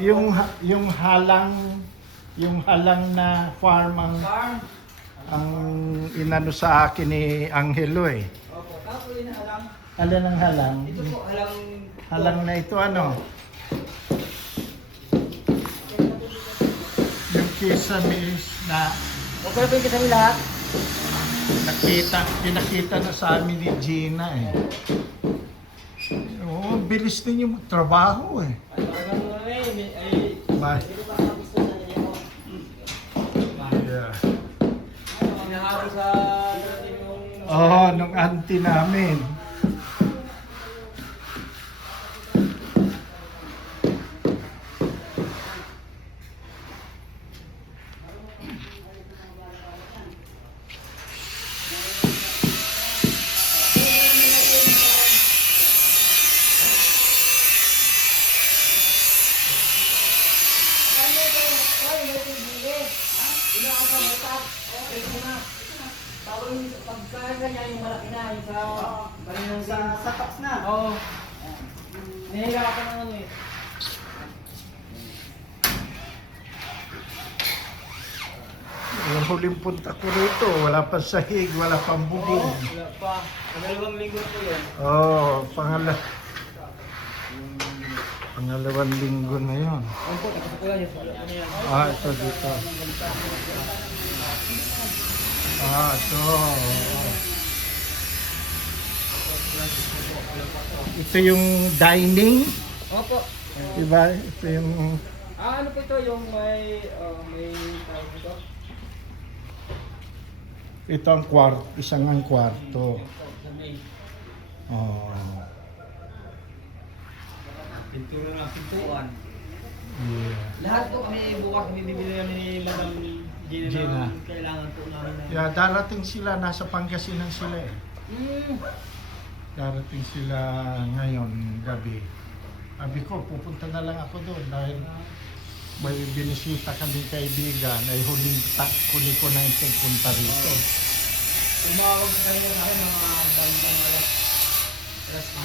yung halang na farm ang inano sa akin ni Angelo eh. Opo, tapos yun halang. Alin ang halang? Ito po, halang. Halang na ito ano? Yung kisamis na Okay po yung kasama lahat. pinakita na sa amin ni Gina eh. Oo, bilis din yung trabaho eh. Ay, talagang ay, Bye. hindi ba gusto sa ninyo mo? Yeah. Sinaharo sa dating yung... Oo, nung auntie namin. Pagkain niya yung malaki na, yung sa tax na. Oo. Nahiga ako ng ano eh. Yung huling punta ko rito, wala pa sahig, wala pang bubong. Wala pa. Dalawang linggo po yun. Oo, pangalawang linggo na yun. Ano po, tapos ko yan. Ano yan? Ito dito. Ito. Ito yung dining. Opo. Diba? Ito yung... Ano po ito, yung may tawag nito? Ito ang kwarto, isang ang kwarto. Sa may Oh. pintura ng pintuan. Yeah. Lahat po kami bukas bibili kami ni Madam Gina Gina. ng kailangan po namin na. Yeah, darating sila, nasa Pangasinan sila eh. Darating sila ngayon gabi. Sabi ko, pupunta na lang ako doon dahil may binisita kami kaibigan ay huli ko na yung pupunta rito. Tumawag kayo sa akin mga bandang alas